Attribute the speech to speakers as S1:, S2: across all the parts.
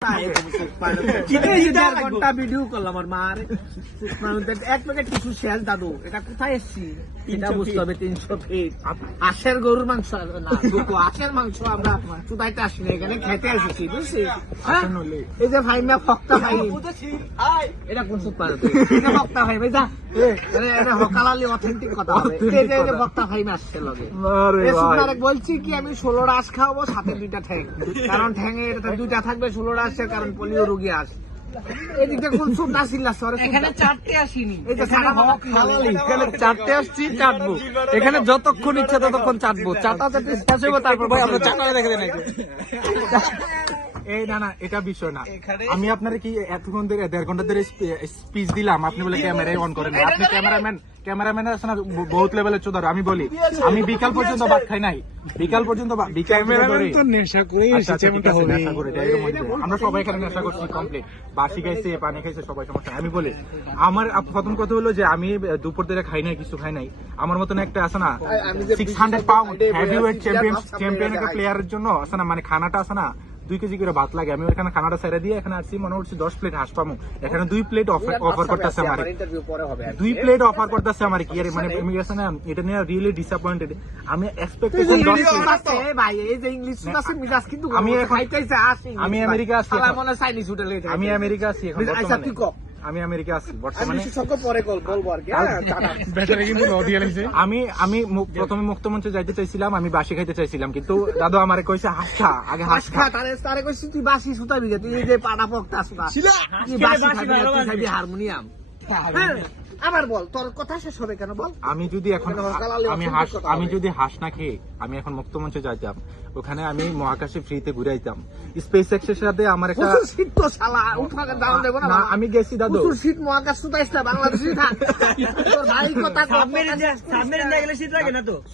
S1: 大爷怎么 ঘণ্টা ভিডিও করলাম আমার মার এক প্যাকেট কিছু শেষ দাদু এটা কোথায় এসছি? এটা বুঝতে হবে তিনশো ফিট আশের গরুর মাংস না আশের মাংস আমরা চুদাইতে আসিনি এখানে খেতে বুঝছিস? হ্যাঁ? এই যে ভাই ফক্তা ভাই। এটা কোন পারে এটা ফক্তা ভাই ভাই যা। এটা হকালালি অথেন্টিক কথা হবে এই যে ফক্তা ভাই আসছে লগে। বলছি কি আমি ষোলো রাস খাওয়াবো সাথে দুইটা ঠ্যাং। কারণ ঠ্যাঙে এটা দুইটা থাকবে ষোলো রাসের কারণ পোলিও রোগী আস। কোন না সরে
S2: এখানে চারটে আসিনি। চারটে আসছি চাটবো। এখানে যতক্ষণ ইচ্ছা ততক্ষণ চাটবো। চাটা চাটি শেষ হইব তারপর ভাই আমরা চাটা দেখে দেন
S3: এই না না এটা বিষয় না। আমি আপনার কি এতক্ষণ ধরে দেড় ঘণ্টা ধরে স্পিচ দিলাম আপনি বলে ক্যামেরায় অন করেন আপনি ক্যামেরাম্যান ক্যামেরাম্যান আছে না বহুত লেভেলের চোদার আমি বলি। আমি বিকাল পর্যন্ত ভাত খাই নাই। বিকাল পর্যন্ত বিকাল তো নেশা করে আমরা সবাই এখানে নেশা করছি কমপ্লিট বাসি খাইছে পানি খাইছে সবাই সমস্যা আমি বলি আমার প্রথম কথা হলো যে আমি দুপুর ধরে খাই নাই কিছু খাই নাই। আমার মতন একটা আছে না সিক্স হান্ড্রেড পাউন্ড
S1: এটাই বলে
S3: হেভি ওয়েট
S1: আছি,
S3: চ্যাম্পিয়ন চ্যাম্পিয়ন একটা প্লেয়ারের জন্য আছে না মানে খানাটা আছে না দুই কেজি করে ভাত লাগে আমি ওখানে খানাটা ছেড়ে দিয়ে এখানে আসছি মনে হচ্ছে দশ প্লেট হাঁস পামু এখানে দুই প্লেট অফার করতেছে আমার
S1: ইন্টারভিউ পরে হবে আর কি।
S3: দুই প্লেট অফার করতেছে আমার কি আরে মানে আমি গেছে না এটা নিয়ে রিয়েলি ডিসঅ্যাপয়েন্টেড আমি এক্সপেক্টেশন দশ
S1: প্লেট ভাই, এই যে ইংলিশ আছে, মিজাজ কিন্তু
S3: আমি। আমেরিকা আছি। আমি আমেরিকা আছি এখন
S1: আচ্ছা। তুই।
S3: আমি আমেরিকা আছি বর্তমানে।
S1: হ্যাঁ।
S3: আমি আমি প্রথমে মুক্তমঞ্চে যাইতে চাইছিলাম আমি বাসি খাইতে চাইছিলাম কিন্তু দাদু আমারে কইছে হাঁস খা আগে হাঁস খা
S1: তারে- কইছি, তুই বাসি সুতাবি গে, তুই এই যে পাটা পকতা সুতা। হারমোনিয়াম। হ্যাঁ, আবার বল তোর কথা শেষ হবে কেন বল?
S3: আমি যদি এখন আমি হাঁস আমি যদি হাস না খেয়ে আমি এখন মুক্তমঞ্চে যাইতাম। ওখানে আমি মহাকাশে ফ্রিতে ঘুরাইতাম। স্পেস এক্সের সাথে আমার একটা
S1: প্রচুর শীত তো শালা, উঠাকে দাম দেবো না
S3: না, আমি গেছি দাদু।
S1: প্রচুর শীত মহাকাশ সুতাইস না, বাংলাদেশেই থাক। তোর ভাই কথা কও,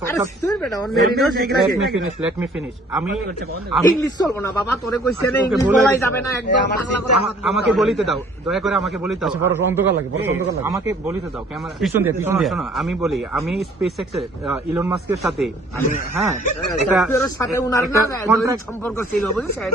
S1: আরে তুই বেটা, ওর মেরিনেও ঠিক
S3: লেট
S1: রাখে।
S3: Me finish let me finish আমি আমি
S1: ইংলিশ চলবো না বাবা তোরে কইছে না ইংলিশ বলাই যাবে না একদম
S3: আমাকে বলিতে দাও দয়া করে আমাকে বলিতে দাও। এই, আমাকে বলিতে দাও ক্যামেরা
S2: পিছন দিয়ে, পিছন
S3: শোনো,
S2: দিয়ে।
S3: শোনো, আমি বলি আমি স্পেস এক্স ইলন মাস্কের সাথে আমি হ্যাঁ। একটা
S1: তোর সাথে উনার না সম্পর্ক ছিল বুঝছেন?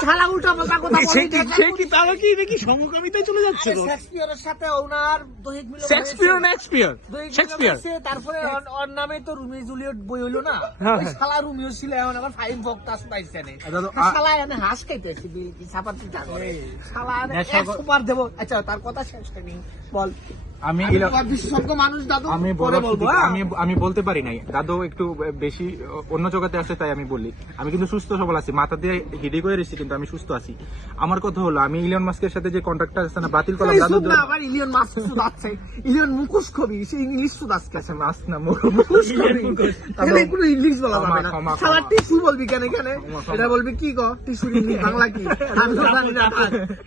S1: শালা উল্টা পাল্টা কথা বলে
S2: কি তাহলে কি দেখি সমকামিতায় চলে যাচ্ছে
S1: শেক্সপিয়ারের সাথে ওনার দৈহিক মিলন
S2: শেক্সপিয়ার না এক্সপিয়ার শেক্সপিয়ার।
S1: তারপরে ওর- ওর নামে তো রুমিও জুলিয়েট বই হইল না? ওই। শালা রুমিও ছিল এখন আবার ফাইভ বক্তাস পাইছে না। শালা এনে হাঁস খাইতেছি বিলকি শালা সুপার দেবো। আচ্ছা তার কথা শেষ হয়নি। বল।
S3: আমি
S1: বিশেষজ্ঞ মানুষ দাদু
S3: আমি
S1: পরে বলব হ্যাঁ?
S3: আমি আমি বলতে পারি নাই দাদু একটু বেশি অন্য জগতে আছে তাই আমি বলি আমি কিন্তু সুস্থ সবল আছি মাথা দিয়ে হিডে করে রেছি কিন্তু আমি সুস্থ আছি আমার কথা হলো আমি ইলিয়ন মাস্কের সাথে যে কন্ট্রাক্টটা আছে না বাতিল করলাম দাদু
S1: না, আবার ইলিয়ন মাস্ক সুদাচ্ছে। ইলিয়ন মুখোশ কবি, সে ইংলিশ সুদাচ্ছে।
S3: কাছে মাস না
S1: মুখোশ কবি। এখানে কোনো ইংলিশ বলা যাবে না। শালা। টিস্যু বলবি কেন এখানে? এটা বলবি কি ক? টিস্যুর ইংলিশ বাংলা কি? আমিও জানি না।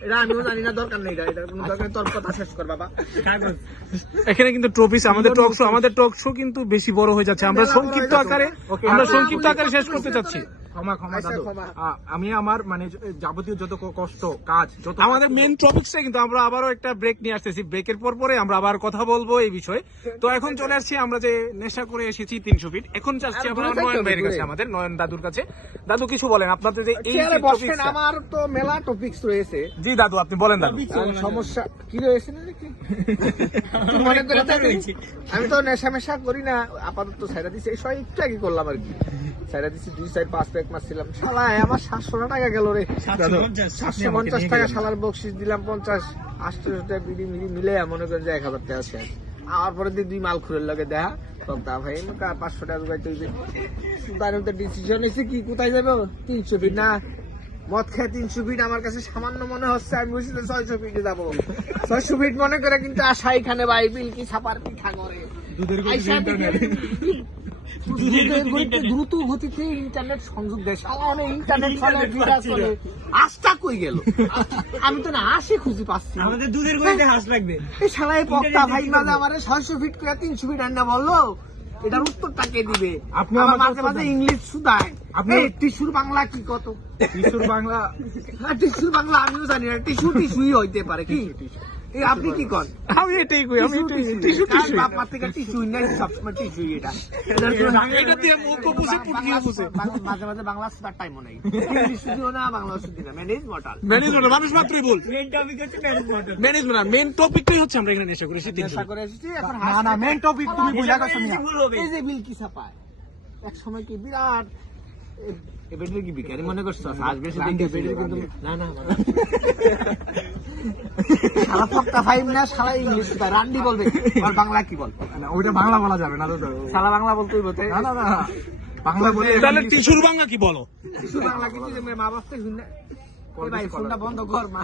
S1: এটা আমিও জানি না, দরকার নেই এটা। কোনো দরকার তোর কথা শেষ কর বাবা।
S2: এখানে কিন্তু ট্রফিস আমাদের টক শো আমাদের টক শো কিন্তু বেশি বড় হয়ে যাচ্ছে। আমরা সংক্ষিপ্ত আকারে আমরা
S3: আচ্ছা,
S2: সংক্ষিপ্ত আকারে শেষ করতে চাচ্ছি।
S3: ক্ষমা ক্ষমা
S1: আচ্ছা,
S3: দাদু। আমি আমার মানে যাবতীয় যত কষ্ট কাজ যত
S2: আমাদের মেন টপিকসে কিন্তু আমরা আবারও একটা ব্রেক নিয়ে আসতেছি। ব্রেকের পর পরে আমরা আবার কথা বলব এই বিষয়ে। তো এখন চলে আসছি আমরা যে নেশা করে এসেছি তিনশো ফিট এখন যাচ্ছি আমরা নয়ন ভাইয়ের কাছে আমাদের নয়ন দাদুর কাছে। দাদু কিছু বলেন আপনাদের যে এই
S1: আমার তো মেলা টপিকস রয়েছে।
S2: জি দাদু আপনি বলেন দাদু।
S1: সমস্যা কি রয়েছে নাকি মনে করে আমি তো নেশা মেশা করি না আপাতত সাইডা দিছি এই সবাই একটু আগে করলাম আর কি। সাইডা দিছি দুই সাইড পাঁচ প্যাক মারছিলাম শালা আমার সাতশো টাকা গেল রে। সাতশো পঞ্চাশ টাকা শালার বকশিস দিলাম পঞ্চাশ আটশো টাকা বিড়ি মিড়ি মিলে মনে করেন যে এক হাজার টাকা শেষ। আর পরে দিয়ে দুই মাল খুলের লগে দেখা। তক্তা ভাই পাঁচশো টাকা জোগাইতে হইবে তার মধ্যে ডিসিশন হয়েছে কি কোথায় যাবে? তিনশো ফিট না? মদ খেয়ে তিনশো ফিট আমার কাছে সামান্য মনে হচ্ছে আমি বুঝলে ছয়শো ফিটে যাব। ছয়শো ফিট মনে করে কিন্তু আশা এখানে ভাই বিলকি ছাপার পিঠা করে? গতিতে দ্রুত গতিতে ইন্টারনেট সংযোগ দেয়। অনেক ইন্টারনেট চলে। আশটা কই গেল? আমি তো না আশে খুঁজে পাচ্ছি।
S4: আমাদের দুধের গলিতে হাঁস লাগবে।
S1: এই এই বক্তা ভাই মাঝে আমারে ছয়শো ফিট করে তিনশো ফিট আন্না বলল এটার উত্তরটা কে দিবে?
S3: আপনি আমাকে
S1: মাঝে মাঝে ইংলিশ শুধায়।
S3: আপনি-
S1: এই টিস্যুর বাংলা কি কত?
S3: টিস্যুর বাংলা
S1: হ্যাঁ, টিস্যুর বাংলা আমিও জানি না। টিস্যু টিস্যুই হইতে পারে কি? আপনি কি কন?
S2: আমি এটাই কই আমি এটাই টিস্যু টিস্যু।
S1: বাপ থেকে টিস্যু। নাই সবসময় টিস্যু এটা।
S2: এটা দিয়ে মুখও পুষে পুটকিও পুষে
S1: মাঝে মাঝে বাংলা স্টার টাইমও নেই ইংলিশ শুধিও না বাংলা শুধি না। ম্যানেজ মটাল
S2: ম্যানেজমেন্ট মানুষ মাত্রই বল ম্যানেজমেন্ট মেন টপিকটাই হচ্ছে আমরা এখানে নেশা করেছি তিনশো
S1: নেশা করে এসেছি এখন
S3: না না মেন টপিক তুমি বুঝা গেছো
S1: এই যে বিল কি ছাপায়। এক সময় কি বিরাট এবারে কি বিকারি মনে করছ আসবে সেদিন কিন্তু না না সারা ফক্কা ফাইভ না সারা ইংলিশ রান্ডি বলবে আর বাংলা কি বল
S3: না, ওইটা বাংলা বলা যাবে না তো
S1: সারা বাংলা বলতেই বলতে
S3: না না না বাংলা বলে
S2: তাহলে টিস্যুর বাংলা কি বলো
S1: কিছু বাংলা যে মা থেকে শুনে ভাই ফোনটা বন্ধ কর মা